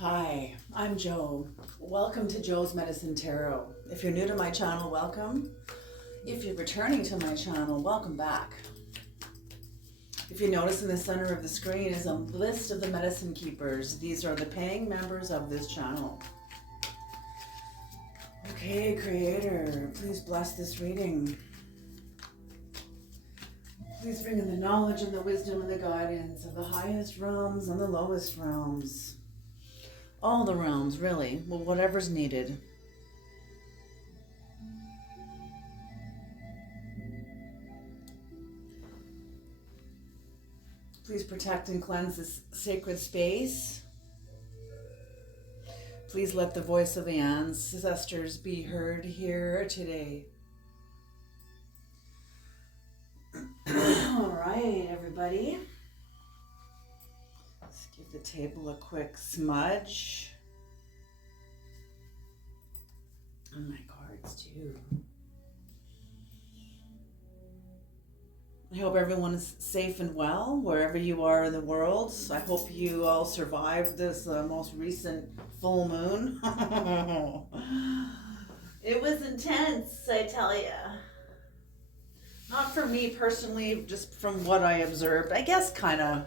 Hi, I'm Jo. Welcome to Jo's Medicine Tarot. If you're new to my channel, welcome. If you're returning to my channel, welcome back. If you notice in the center of the screen is a list of the medicine keepers. These are the paying members of this channel. Okay, Creator, please bless this reading. Please bring in the knowledge and the wisdom and the guidance of the highest realms and the lowest realms. All the realms, really. Well, whatever's needed. Please protect and cleanse this sacred space. Please let the voice of the ancestors be heard here today. All right, everybody. Let's give the table a quick smudge. And my cards too. I hope everyone is safe and well wherever you are in the world. I hope you all survived this most recent full moon. It was intense, I tell you. Not for me personally, just from what I observed. I guess kind of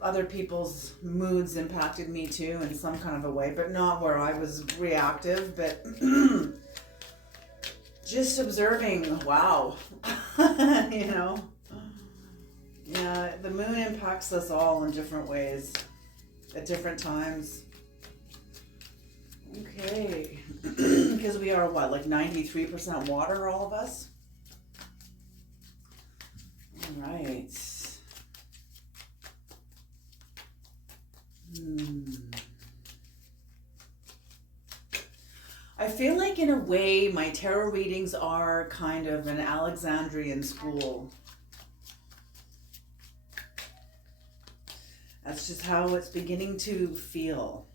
other people's moods impacted me too in some kind of a way, but not where I was reactive, but just observing, wow. You know, yeah, the moon impacts us all in different ways at different times. Okay, because we are what, like 93% water, all of us? All right. I feel like in a way my tarot readings are kind of an Alexandrian school. That's just how it's beginning to feel.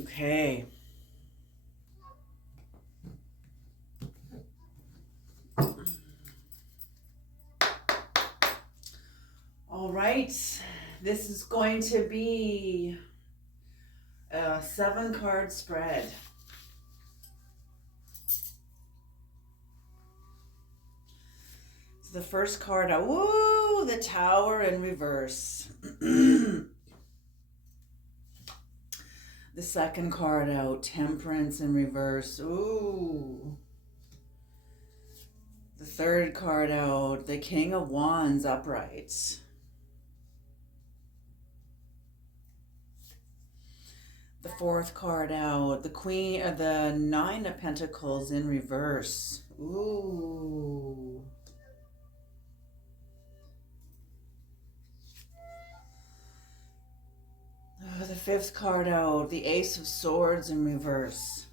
Okay. All right. This is going to be a 7-card spread. So the first card out, woo, the Tower in reverse. The second card out, Temperance in reverse. Ooh. The third card out, the King of Wands upright. The fourth card out, the Nine of Pentacles in reverse. Ooh. Oh, the fifth card out, the Ace of Swords in reverse.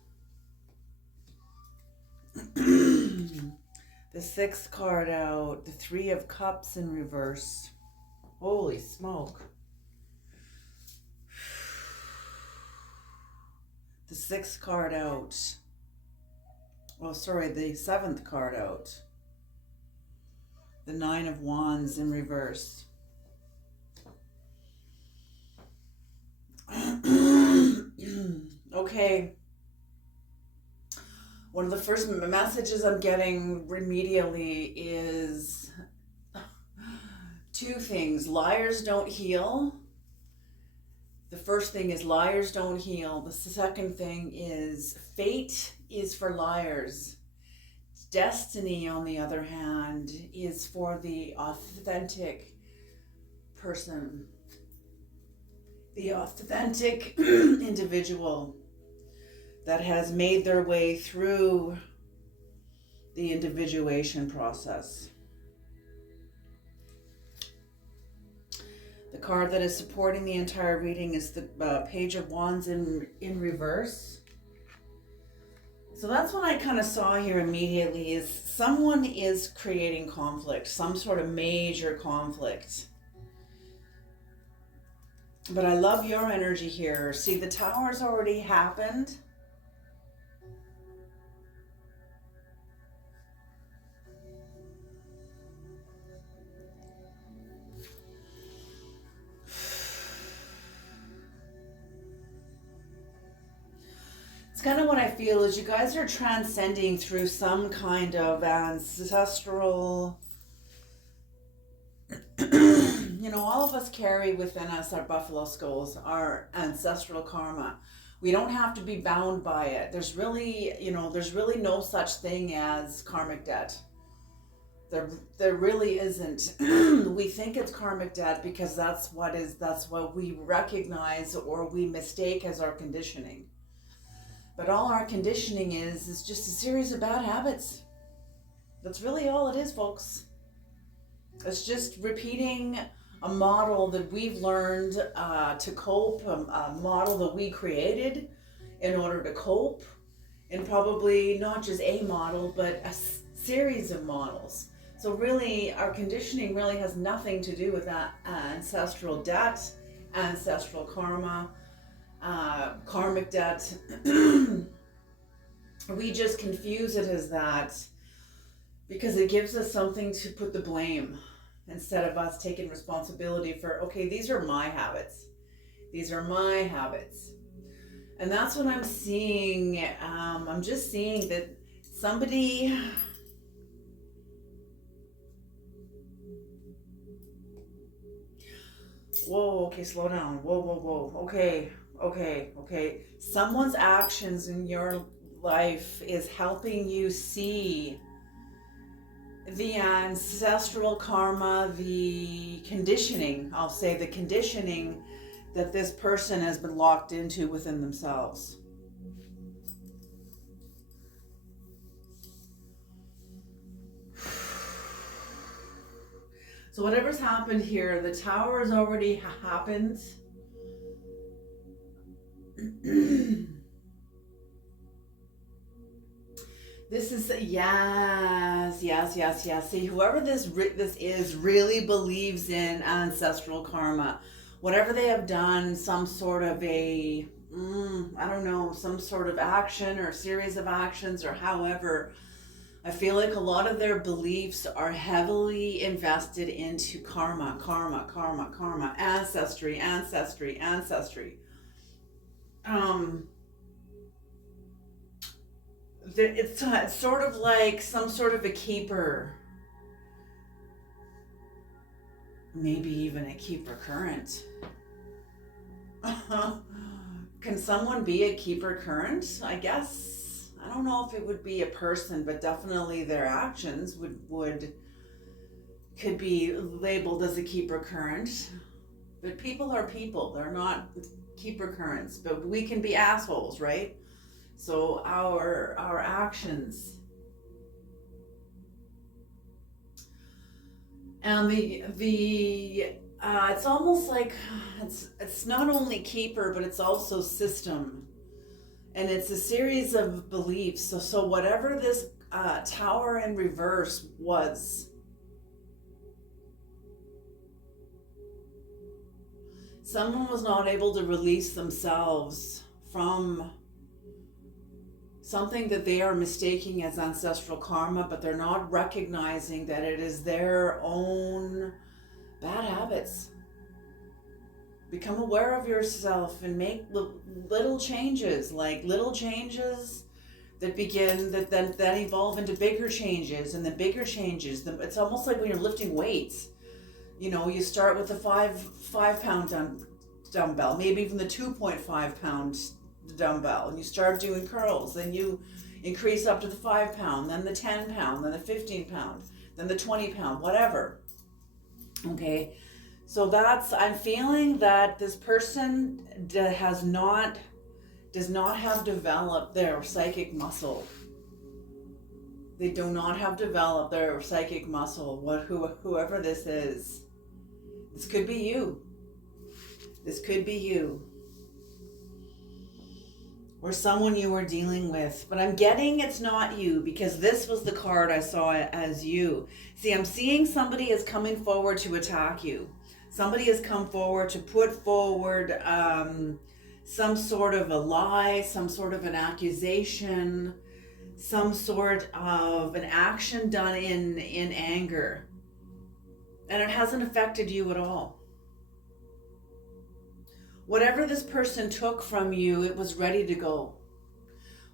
The sixth card out, the Three of Cups in reverse. Holy smoke. The sixth card out. Oh, sorry, the seventh card out. The Nine of Wands in reverse. Okay. One of the first messages I'm getting immediately is two things. Liars don't heal. The first thing is liars don't heal. The second thing is fate is for liars. Destiny, on the other hand, is for the authentic person. The authentic individual that has made their way through the individuation process. The card that is supporting the entire reading is the Page of Wands in reverse. So that's what I kind of saw here immediately, is someone is creating conflict, some sort of major conflict. But I love your energy here. See, the Tower's already happened. it's kind of what I feel is you guys are transcending through some kind of ancestral, all of us carry within us our buffalo skulls, our ancestral karma. We don't have to be bound by it. There's really no such thing as karmic debt. There really isn't. We think it's karmic debt because that's what we recognize or we mistake as our conditioning. But all our conditioning is just a series of bad habits. That's really all it is, folks. It's just repeating a model that we've learned to cope, a model that we created in order to cope, and probably not just a model, but a series of models. So really, our conditioning really has nothing to do with that ancestral debt, ancestral karma, karmic debt. We just confuse it as that because it gives us something to put the blame instead of us taking responsibility for, okay, these are my habits. These are my habits. And that's what I'm seeing. I'm just seeing that somebody... Whoa, okay, slow down. Whoa. Okay. Someone's actions in your life is helping you see the ancestral karma, the conditioning, I'll say the conditioning that this person has been locked into within themselves. So whatever's happened here, the tower has already happened. This is, yes. See, whoever this is really believes in ancestral karma. Whatever they have done, some sort of some sort of action or series of actions or however, I feel like a lot of their beliefs are heavily invested into karma, ancestry. It's sort of like some sort of a keeper, maybe even a keeper current. Can someone be a keeper current? I guess. I don't know if it would be a person, but definitely their actions could be labeled as a keeper current. But people are people. They're not keeper currents. But we can be assholes, right? So our actions. And it's almost like it's not only keeper, but it's also system. And it's a series of beliefs. So whatever this tower in reverse was, someone was not able to release themselves from something that they are mistaking as ancestral karma, but they're not recognizing that it is their own bad habits. Become aware of yourself and make little changes that then evolve into bigger changes, and the bigger changes. It's almost like when you're lifting weights. You start with a 5 pound dumbbell, maybe even the 2.5 pound dumbbell, and you start doing curls. Then you increase up to the 5 pound, then the 10 pound, then the 15 pound, then the 20 pound, whatever. Okay. So I'm feeling that this person does not have developed their psychic muscle. They do not have developed their psychic muscle. Whoever this is, this could be you. This could be you. Or someone you are dealing with. But I'm getting it's not you, because this was the card I saw as you. See, I'm seeing somebody is coming forward to attack you. Somebody has come forward to put forward some sort of a lie, some sort of an accusation, some sort of an action done in anger. And it hasn't affected you at all. Whatever this person took from you, it was ready to go.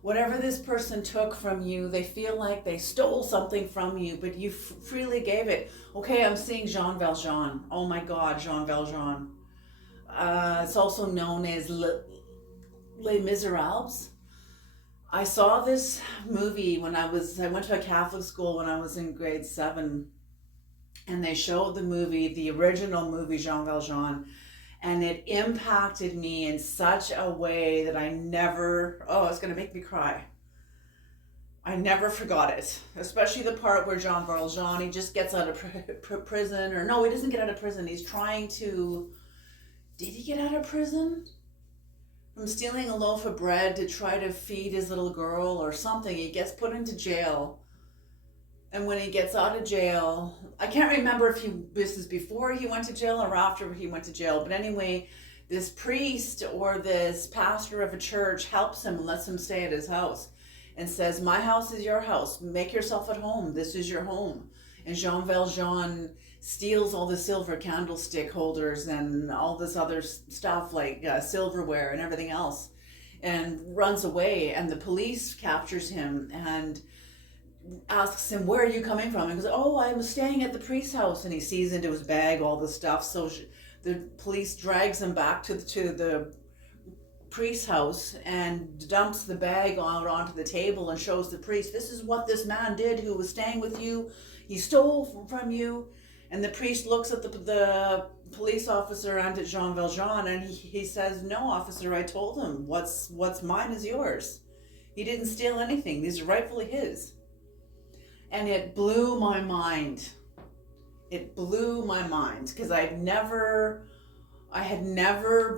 Whatever this person took from you, they feel like they stole something from you, but you freely gave it. Okay, I'm seeing Jean Valjean. Oh my God, Jean Valjean. It's also known as Les Miserables. I saw this movie when I went to a Catholic school when I was in grade 7, and they showed the original movie, Jean Valjean, and it impacted me in such a way that it's going to make me cry. I never forgot it, especially the part where Jean Valjean, he just gets out of prison, or no, he doesn't get out of prison. He's trying to, did he get out of prison? From stealing a loaf of bread to try to feed his little girl or something. He gets put into jail. And when he gets out of jail, I can't remember if this is before he went to jail or after he went to jail. But anyway, this priest or this pastor of a church helps him and lets him stay at his house and says, my house is your house. Make yourself at home. This is your home. And Jean Valjean steals all the silver candlestick holders and all this other stuff like silverware and everything else and runs away. And the police captures him and asks him, where are you coming from? And he goes, oh, I'm staying at the priest's house. And he sees into his bag all the stuff. So the police drags him back to the priest's house and dumps the bag out onto the table and shows the priest, this is what this man did who was staying with you. He stole from you. And the priest looks at the police officer and at Jean Valjean, and he says, no, officer, I told him what's mine is yours. He didn't steal anything. These are rightfully his. And it blew my mind. It blew my mind because I had never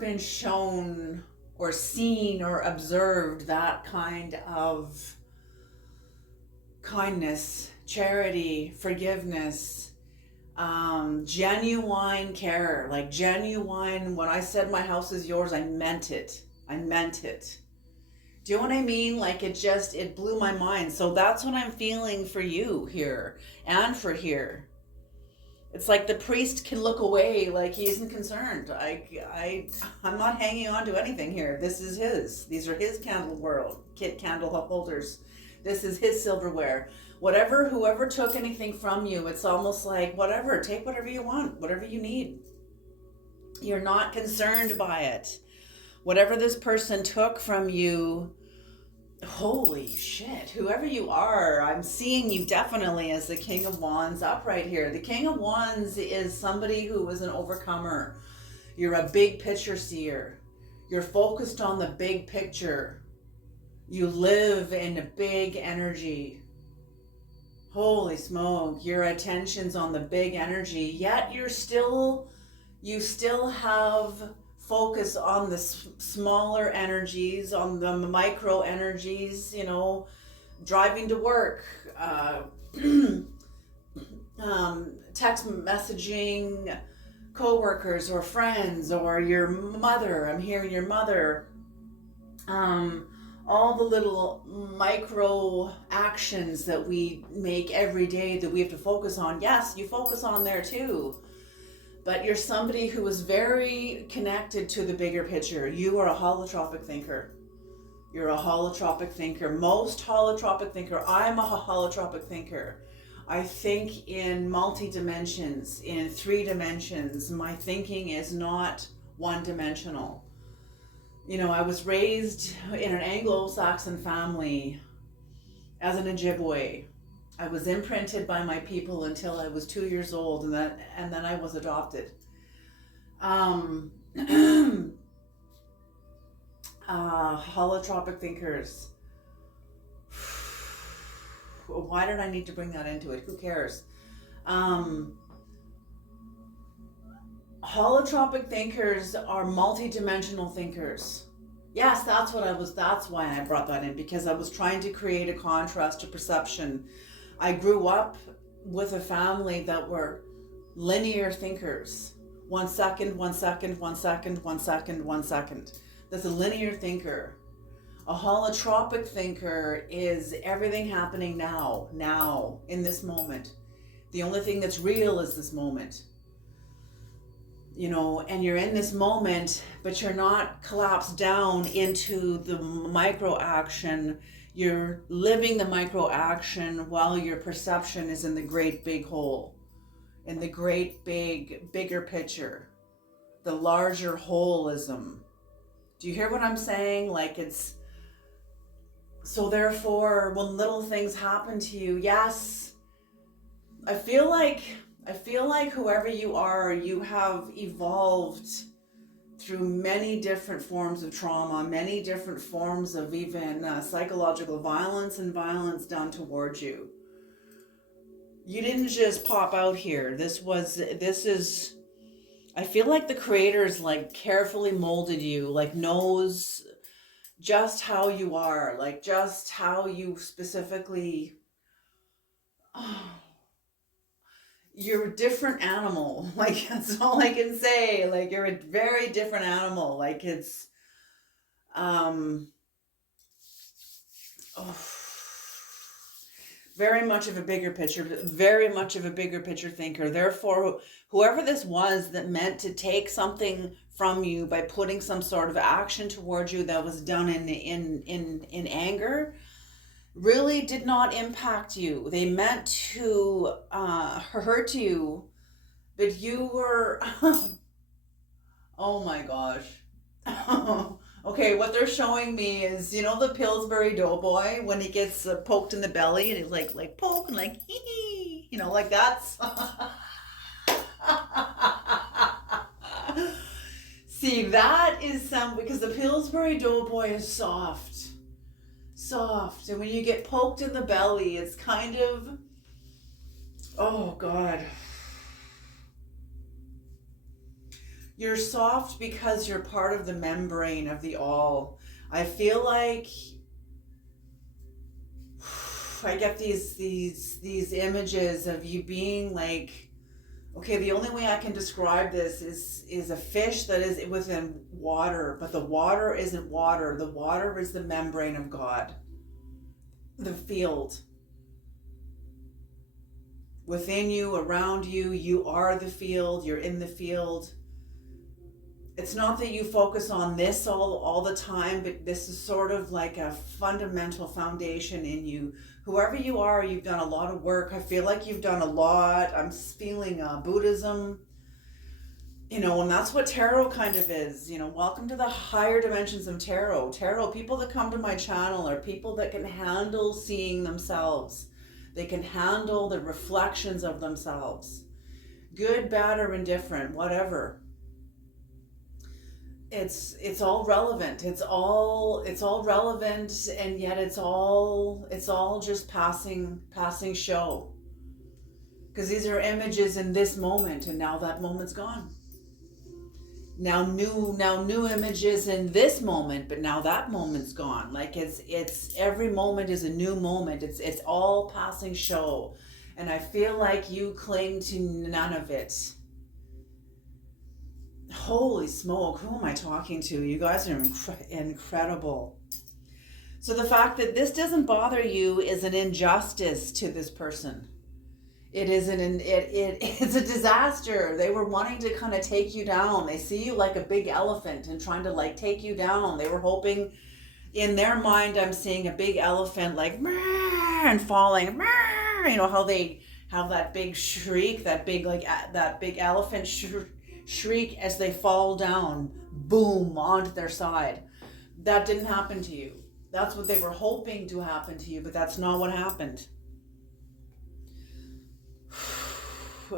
been shown or seen or observed that kind of kindness, charity, forgiveness, genuine care, like genuine. When I said my house is yours, I meant it. Do you know what I mean? Like it blew my mind. So that's what I'm feeling for you here and for here. It's like the priest can look away like he isn't concerned. I'm not hanging on to anything here. This is his. These are his candle holders. This is his silverware. Whoever took anything from you, it's almost like whatever, take whatever you want, whatever you need. You're not concerned by it. Whatever this person took from you, holy shit, whoever you are, I'm seeing you definitely as the King of Wands up right here. The King of Wands is somebody who is an overcomer. You're a big picture seer. You're focused on the big picture. You live in a big energy. Holy smoke, your attention's on the big energy, yet you still have focus on the smaller energies, on the micro energies, driving to work, text messaging coworkers or friends or your mother. I'm hearing your mother. All the little micro actions that we make every day that we have to focus on. Yes, you focus on there too. But you're somebody who is very connected to the bigger picture. You are a holotropic thinker. You're a holotropic thinker. Most holotropic thinker. I'm a holotropic thinker. I think in multi-dimensions, in 3 dimensions. My thinking is not one-dimensional. I was raised in an Anglo-Saxon family as an Ojibwe. I was imprinted by my people until I was 2 years old, and then I was adopted. Holotropic thinkers. Why did I need to bring that into it? Who cares? Holotropic thinkers are multidimensional thinkers. Yes, that's why I brought that in, because I was trying to create a contrast to perception. I grew up with a family that were linear thinkers. 1 second, 1 second, 1 second, 1 second, 1 second. That's a linear thinker. A holotropic thinker is everything happening now, in this moment. The only thing that's real is this moment. and you're in this moment, but you're not collapsed down into the micro action. You're living the micro action while your perception is in the great big whole, in the great bigger picture, the larger holism. Do you hear what I'm saying? Like, it's so therefore when little things happen to you, yes, I feel like whoever you are, you have evolved through many different forms of trauma, many different forms of even psychological violence and violence done towards you. You didn't just pop out here. This is, I feel like the creator's like carefully molded you, like knows just how you are, like just how you specifically, oh, you're a different animal. Like, that's all I can say. Like, you're a very different animal. Like, it's, oh, very much of a bigger picture, very much of a bigger picture thinker. Therefore, whoever this was that meant to take something from you by putting some sort of action towards you that was done in anger, really did not impact you. They meant to hurt you, but you were, oh my gosh. Okay, what they're showing me is, the Pillsbury Doughboy when he gets poked in the belly and he's like poke and like hee hee, like that's. See, that is because the Pillsbury Doughboy is soft, and when you get poked in the belly, it's kind of, oh God. You're soft because you're part of the membrane of the all. I feel like I get these images of you being like, okay, the only way I can describe this is a fish that is within water, but the water isn't water. The water is the membrane of God. The field. Within you, around you, you are the field, you're in the field. It's not that you focus on this all the time, but this is sort of like a fundamental foundation in you. Whoever you are, you've done a lot of work. I feel like you've done a lot. I'm feeling Buddhism, and that's what tarot kind of is. Welcome to the higher dimensions of tarot. Tarot, people that come to my channel are people that can handle seeing themselves. They can handle the reflections of themselves. Good, bad, or indifferent, whatever. It's all relevant. It's all relevant, and yet it's all just passing show. Because these are images in this moment, and now that moment's gone. Now new images in this moment, but now that moment's gone. Like it's every moment is a new moment. It's all passing show, and I feel like you cling to none of it. Holy smoke, who am I talking to? You guys are incredible. So the fact that this doesn't bother you is an injustice to this person. It is it's a disaster. They were wanting to kind of take you down. They see you like a big elephant and trying to like take you down. They were hoping, in their mind, I'm seeing a big elephant like and falling. How that big shriek, that big elephant shriek as they fall down, boom, onto their side. That didn't happen to you. That's what they were hoping to happen to you, but that's not what happened.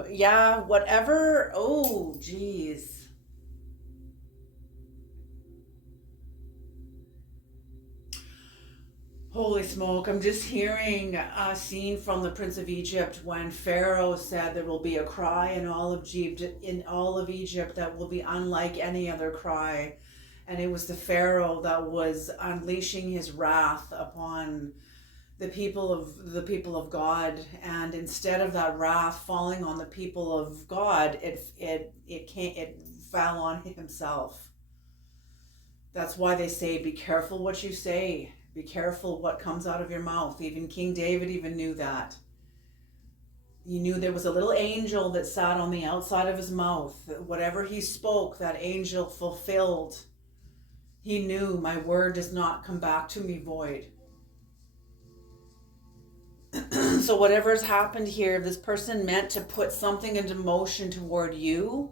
Yeah, whatever. Oh, geez. Holy smoke, I'm just hearing a scene from the Prince of Egypt when Pharaoh said there will be a cry in all of Egypt that will be unlike any other cry. And it was the Pharaoh that was unleashing his wrath upon the people of God, and instead of that wrath falling on the people of God, it fell on himself. That's why they say, be careful what you say. Be careful what comes out of your mouth. Even King David even knew that. He knew there was a little angel that sat on the outside of his mouth. Whatever he spoke, that angel fulfilled. He knew, my word does not come back to me void. So whatever's happened here, this person meant to put something into motion toward you,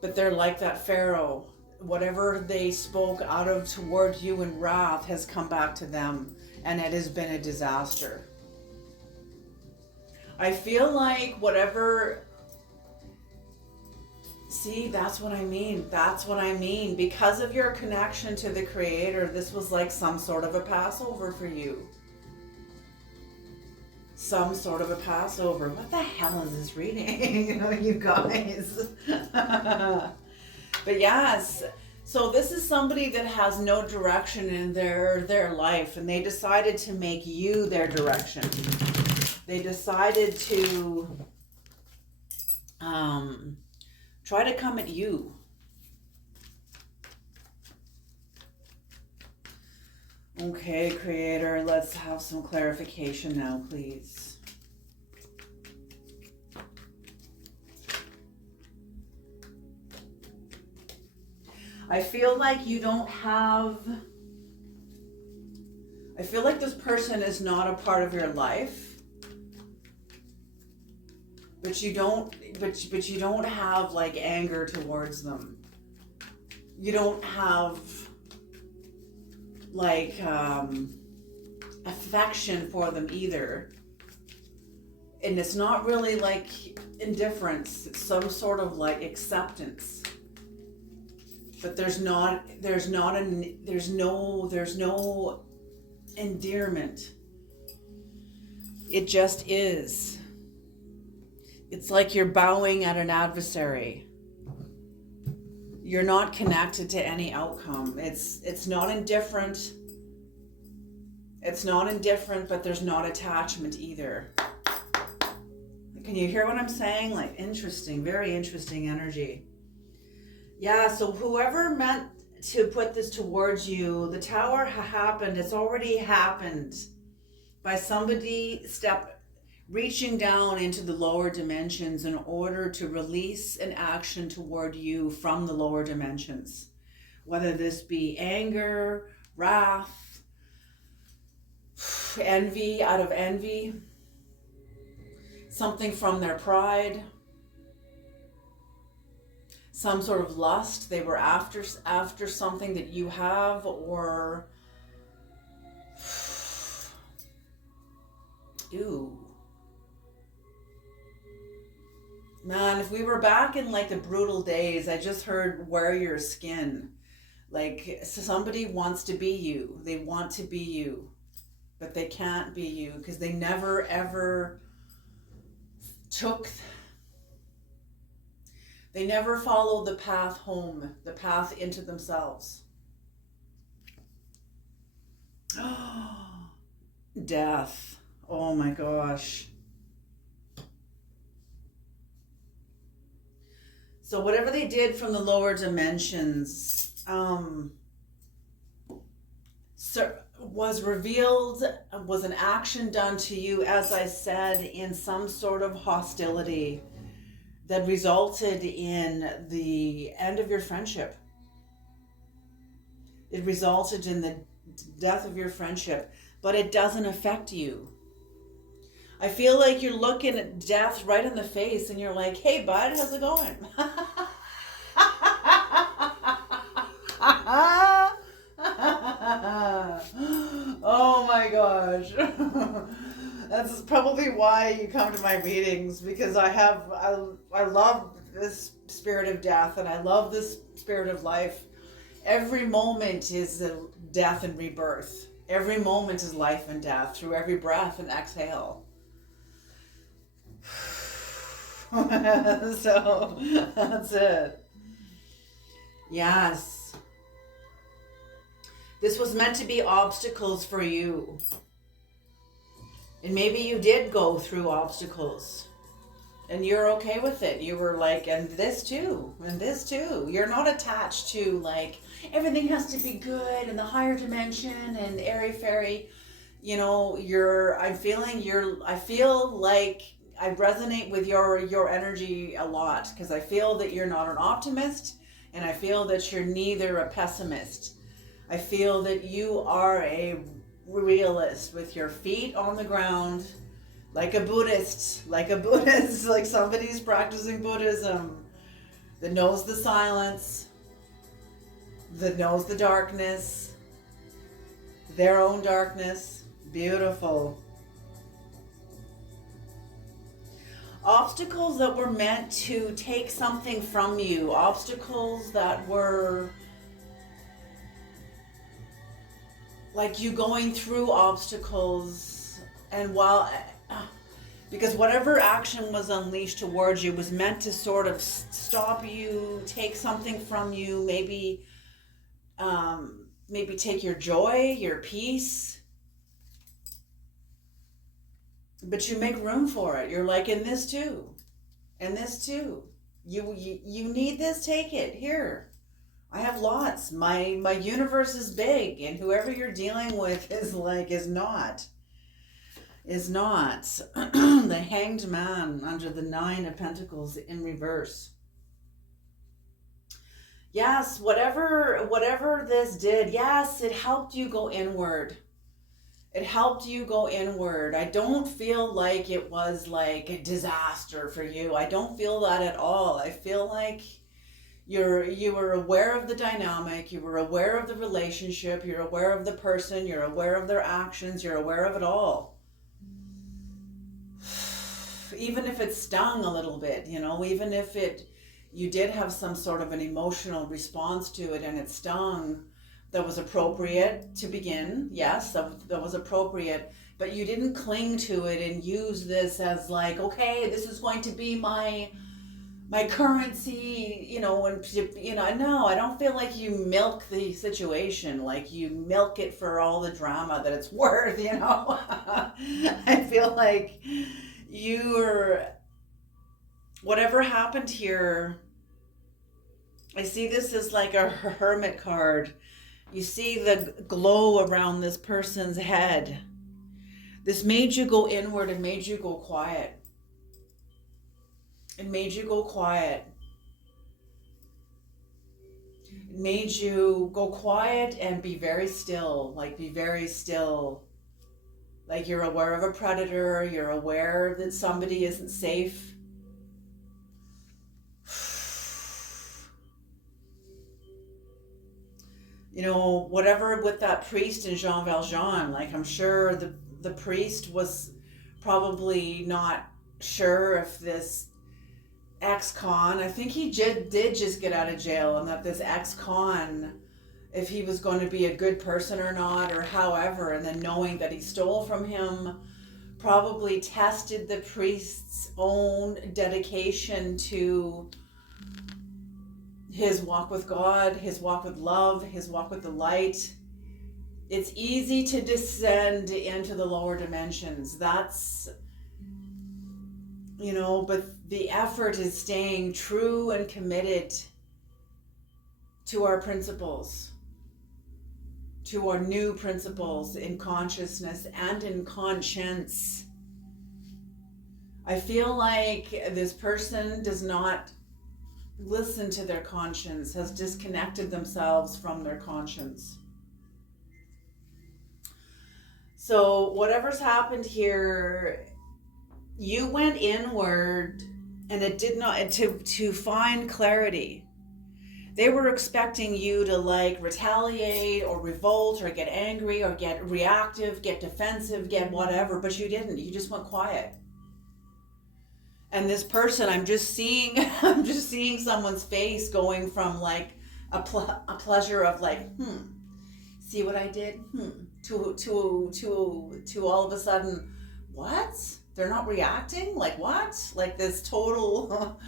but they're like that Pharaoh. Whatever they spoke out of toward you in wrath has come back to them, and it has been a disaster. I feel like whatever... See, that's what I mean. That's what I mean. Because of your connection to the Creator, this was like some sort of a Passover for you. Some sort of a Passover. What the hell is this reading? You guys. But yes, so this is somebody that has no direction in their life, and they decided to make you their direction. They decided to try to come at you. Okay, Creator, let's have some clarification now, please. I feel like you don't have... I feel like this person is not a part of your life, but you don't have like anger towards them. You don't have like affection for them either. And it's not really like indifference, it's some sort of like acceptance. But there's no endearment. It just is. It's like you're bowing at an adversary. You're not connected to any outcome. It's not indifferent. It's not indifferent, but there's not attachment either. Can you hear what I'm saying? Like, interesting, very interesting energy. Yeah, so whoever meant to put this towards you, the tower happened. It's already happened by somebody reaching down into the lower dimensions in order to release an action toward you from the lower dimensions. Whether this be anger, wrath, envy, out of envy, something from their pride, some sort of lust. They were after something that you have, or ew. Man, if we were back in like the brutal days, I just heard wear your skin. Like somebody wants to be you. They want to be you, but they can't be you because they never ever they never followed the path home, the path into themselves. Death. Oh my gosh. So whatever they did from the lower dimensions was revealed, was an action done to you, as I said, in some sort of hostility that resulted in the end of your friendship. It resulted in the death of your friendship, but it doesn't affect you. I feel like you're looking at death right in the face and you're like, hey bud, how's it going? Oh my gosh. That's probably why you come to my meetings, because I love this spirit of death and I love this spirit of life. Every moment is a death and rebirth. Every moment is life and death through every breath and exhale. So that's it. Yes. This was meant to be obstacles for you. And maybe you did go through obstacles and you're okay with it. You were like, and this too, and this too. You're not attached to like, everything has to be good and the higher dimension and airy fairy. You know, I feel like I resonate with your energy a lot, because I feel that you're not an optimist, and I feel that you're neither a pessimist. I feel that you are a realist with your feet on the ground, like a Buddhist, like somebody's practicing Buddhism, that knows the silence, that knows the darkness, their own darkness. Beautiful. Obstacles that were meant to take something from you, obstacles that were like you going through obstacles, and while, because whatever action was unleashed towards you was meant to sort of stop you, take something from you, maybe take your joy, your peace, but you make room for it. You're like, in this too, and this too. You need this, take it. Here, I have lots. My universe is big, and whoever you're dealing with is not. The Hanged Man under the 9 of Pentacles in reverse. Yes, whatever this did, yes, it helped you go inward. It helped you go inward. I don't feel like it was like a disaster for you. I don't feel that at all. I feel like you were aware of the dynamic, you were aware of the relationship, you're aware of the person, you're aware of their actions, you're aware of it all. Even if it stung a little bit, even if you did have some sort of an emotional response to it and it stung, that was appropriate to begin. Yes, that was appropriate, but you didn't cling to it and use this as like, okay, this is going to be my currency, no, I don't feel like you milk the situation, like you milk it for all the drama that it's worth, I feel like whatever happened here, I see this as like a hermit card. You see the glow around this person's head. This made you go inward and made you go quiet. It made you go quiet. It made you go quiet and be very still, like Like you're aware of a predator, you're aware that somebody isn't safe. Whatever with that priest and Jean Valjean, like I'm sure the priest was probably not sure if this ex-con, I think he did just get out of jail, and that this ex-con, if he was going to be a good person or not, or however, and then knowing that he stole from him, probably tested the priest's own dedication to his walk with God, his walk with love, his walk with the light. It's easy to descend into the lower dimensions. That's, but the effort is staying true and committed to our principles, to our new principles in consciousness and in conscience. I feel like this person does not listen to their conscience, has disconnected themselves from their conscience. So whatever's happened here, you went inward, and it did not, to find clarity. They were expecting you to like retaliate or revolt or get angry or get reactive, get defensive, get whatever, but you didn't. You just went quiet. And this person, I'm just seeing someone's face going from like a pleasure of like, see what I did, to all of a sudden, what? They're not reacting? Like what? Like this total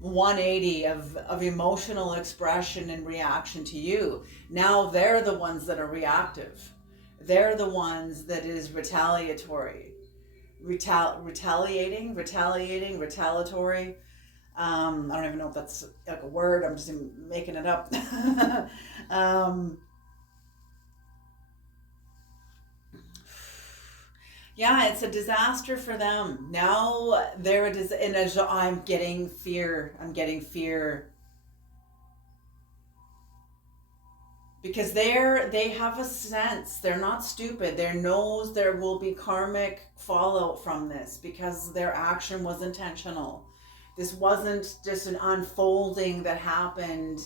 180 of emotional expression and reaction to you. Now they're the ones that are reactive. They're the ones that is retaliatory. Retaliatory. I don't even know if that's like a word. I'm just making it up. Yeah, it's a disaster for them. Now and I'm getting fear. I'm getting fear because they have a sense. They're not stupid. They knows there will be karmic fallout from this because their action was intentional. This wasn't just an unfolding that happened,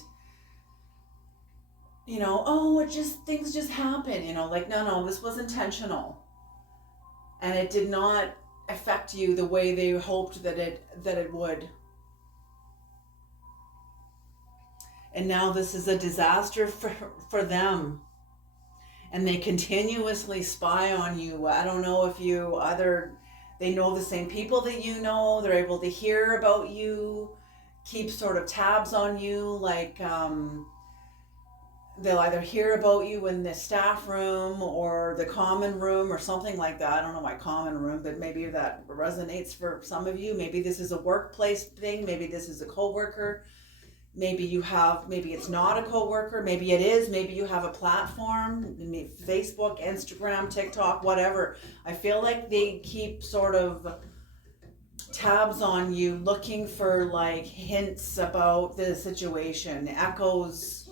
oh, things just happen, like, no, this was intentional. And it did not affect you the way they hoped that it would. And now this is a disaster for them. And they continuously spy on you. I don't know if they know the same people that you know, they're able to hear about you, keep sort of tabs on you, like they'll either hear about you in the staff room or the common room or something like that. I don't know why common room, but maybe that resonates for some of you. Maybe this is a workplace thing. Maybe this is a coworker. Maybe it's not a coworker. Maybe it is. Maybe you have a platform, Facebook, Instagram, TikTok, whatever. I feel like they keep sort of tabs on you, looking for like hints about the situation, echoes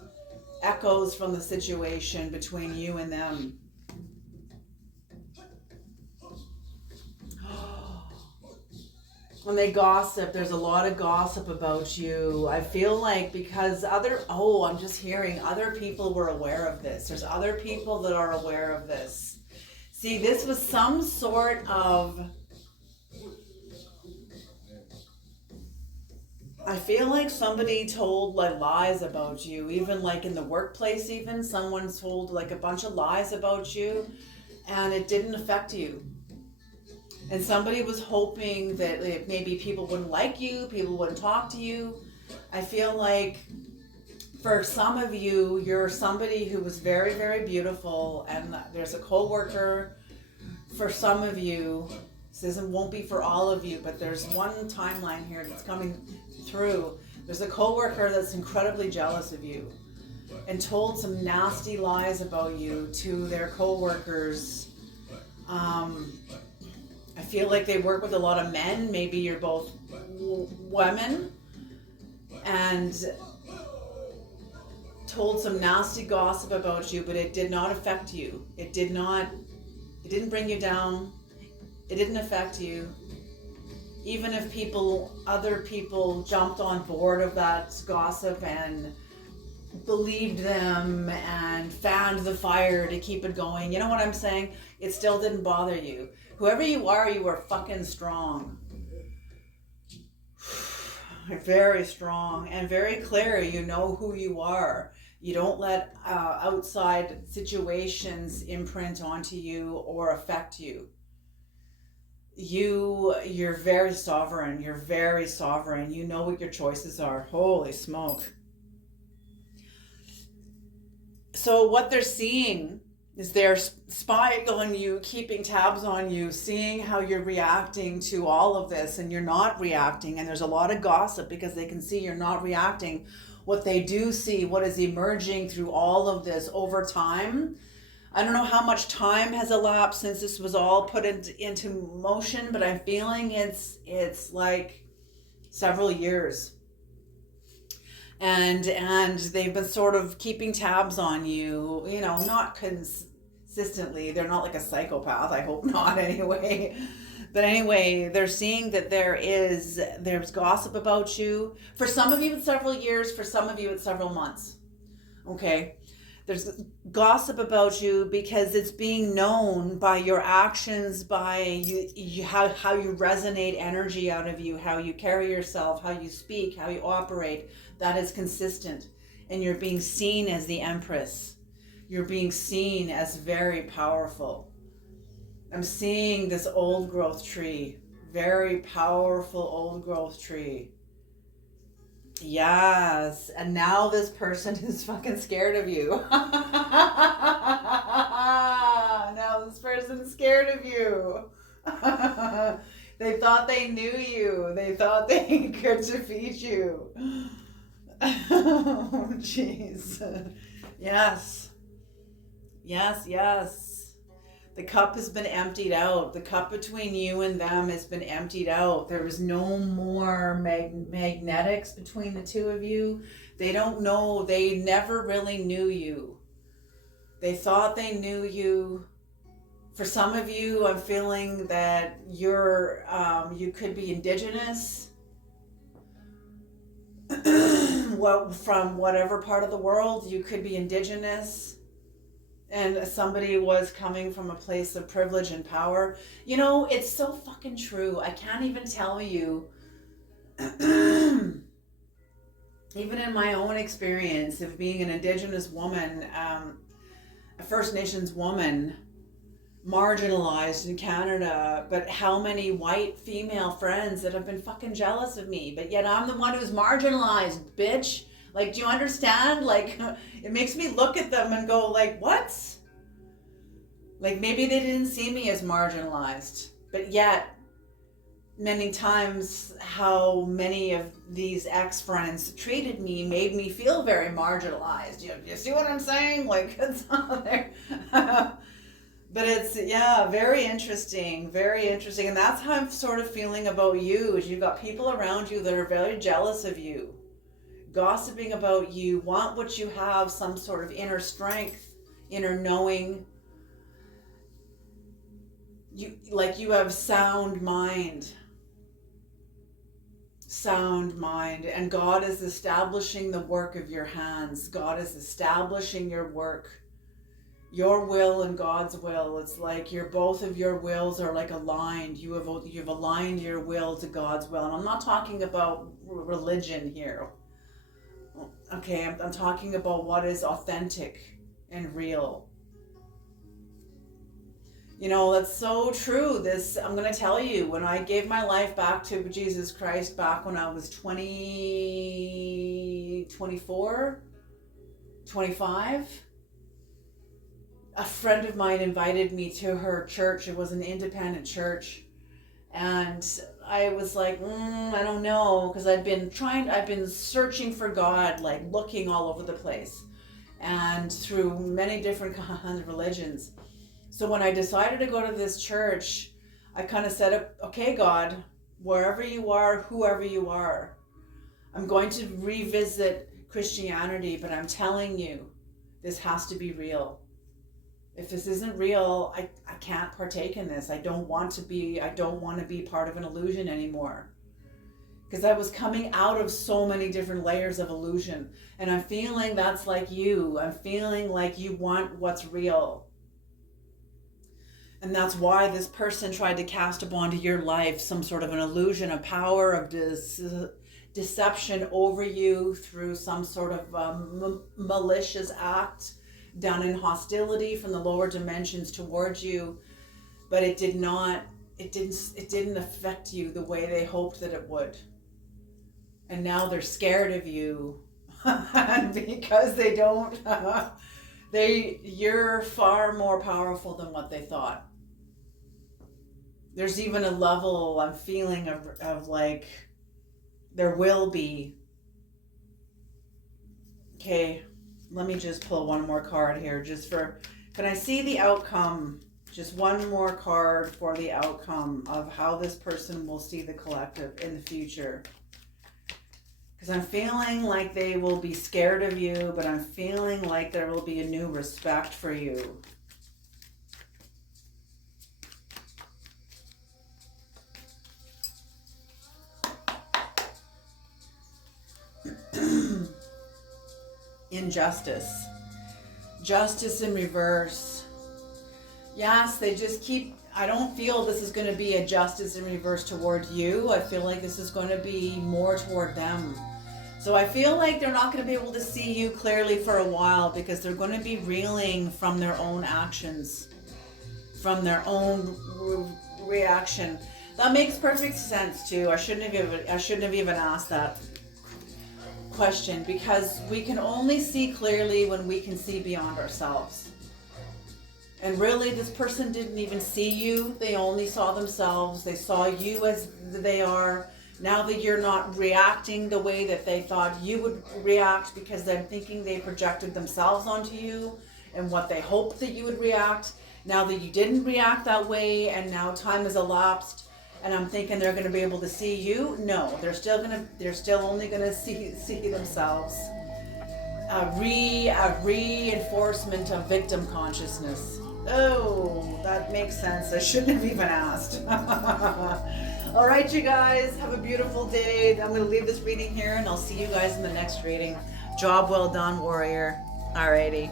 from the situation between you and them. When they gossip, there's a lot of gossip about you. I feel like because I'm just hearing other people were aware of this. There's other people that are aware of this. See, this was some sort of, I feel like somebody told like lies about you, even like in the workplace, even someone told like a bunch of lies about you and it didn't affect you. And somebody was hoping that maybe people wouldn't like you, people wouldn't talk to you. I feel like for some of you, you're somebody who was very, very beautiful, and there's a coworker. For some of you, this won't be for all of you, but there's one timeline here that's coming through. There's a coworker that's incredibly jealous of you and told some nasty lies about you to their coworkers. I feel like they work with a lot of men. Maybe you're both women, and told some nasty gossip about you, but it did not affect you. It didn't bring you down. It didn't affect you. Even if other people jumped on board of that gossip and believed them and fanned the fire to keep it going, you know what I'm saying? It still didn't bother you. Whoever you are fucking strong. Very strong and very clear. You know who you are. You don't let outside situations imprint onto you or affect you. You're very sovereign. You're very sovereign. You know what your choices are. Holy smoke. So what they're seeing is they're spying on you, keeping tabs on you, seeing how you're reacting to all of this, and you're not reacting. And there's a lot of gossip because they can see you're not reacting. What they do see, what is emerging through all of this over time. I don't know how much time has elapsed since this was all put into motion, but I'm feeling it's like several years. And they've been sort of keeping tabs on you, not consistently. They're not like a psychopath. I hope not anyway. But anyway, they're seeing that there's gossip about you. For some of you, it's several years. For some of you, it's several months. Okay. There's gossip about you because it's being known by your actions, by you how you resonate energy out of you, how you carry yourself, how you speak, how you operate. That is consistent. And you're being seen as the Empress. You're being seen as very powerful. I'm seeing this old growth tree. Very powerful old growth tree. Yes. And now this person is fucking scared of you. Now this person's scared of you. They thought they knew you. They thought they could defeat you. Oh, jeez. Yes. Yes, yes. The cup has been emptied out. The cup between you and them has been emptied out. There is no more magnetics between the two of you. They don't know. They never really knew you. They thought they knew you. For some of you, I'm feeling that you could be Indigenous. From whatever part of the world, you could be Indigenous. And somebody was coming from a place of privilege and power. You know, it's so fucking true. I can't even tell you. Even in my own experience of being an Indigenous woman, a First Nations woman, marginalized in Canada, but how many white female friends that have been fucking jealous of me, but yet I'm the one who's marginalized, bitch. Like, do you understand? Like, it makes me look at them and go like, what? Like, maybe they didn't see me as marginalized, but yet many times how many of these ex-friends treated me made me feel very marginalized. You see what I'm saying? Like, it's not there. But it's, yeah, very interesting, very interesting. And that's how I'm sort of feeling about you, is you've got people around you that are very jealous of you, gossiping about you, want what you have, some sort of inner strength, inner knowing. You have sound mind, and God is establishing the work of your hands. God is establishing your work. Your will and God's will. It's like both of your wills are like aligned. You've aligned your will to God's will. And I'm not talking about religion here. Okay, I'm talking about what is authentic and real. You know, that's so true. I'm going to tell you, when I gave my life back to Jesus Christ back when I was 24, 25, a friend of mine invited me to her church. It was an independent church. And I was like, I don't know, because I've been searching for God, like looking all over the place and through many different kinds of religions. So when I decided to go to this church, I kind of said, okay, God, wherever you are, whoever you are, I'm going to revisit Christianity, but I'm telling you, this has to be real. If this isn't real, I can't partake in this. I don't want to be part of an illusion anymore. Because I was coming out of so many different layers of illusion. And I'm feeling that's like you. I'm feeling like you want what's real. And that's why this person tried to cast upon your life some sort of an illusion, a power of deception over you through some sort of malicious act done in hostility from the lower dimensions towards you. But it didn't affect you the way they hoped that it would. And now they're scared of you because they don't, you're far more powerful than what they thought. There's even a level I'm feeling of like, there will be. Okay, let me just pull one more card here can I see the outcome? Just one more card for the outcome of how this person will see the collective in the future. Because I'm feeling like they will be scared of you, but I'm feeling like there will be a new respect for you. Injustice. Justice in reverse. Yes, they just keep, I don't feel this is going to be a justice in reverse toward you. I feel like this is going to be more toward them. So I feel like they're not going to be able to see you clearly for a while because they're going to be reeling from their own actions, from their own reaction. That makes perfect sense too. I shouldn't have even asked that question, because we can only see clearly when we can see beyond ourselves. And really, this person didn't even see you. They only saw themselves. They saw you as they are. Now that you're not reacting the way that they thought you would react, because I'm thinking they projected themselves onto you and what they hoped that you would react. Now that you didn't react that way and now time has elapsed and I'm thinking they're going to be able to see you, no, they're still only going to see themselves. A reinforcement of victim consciousness. Oh, that makes sense. I shouldn't have even asked. All right, you guys, have a beautiful day. I'm going to leave this reading here and I'll see you guys in the next reading. Job well done, warrior. Alrighty.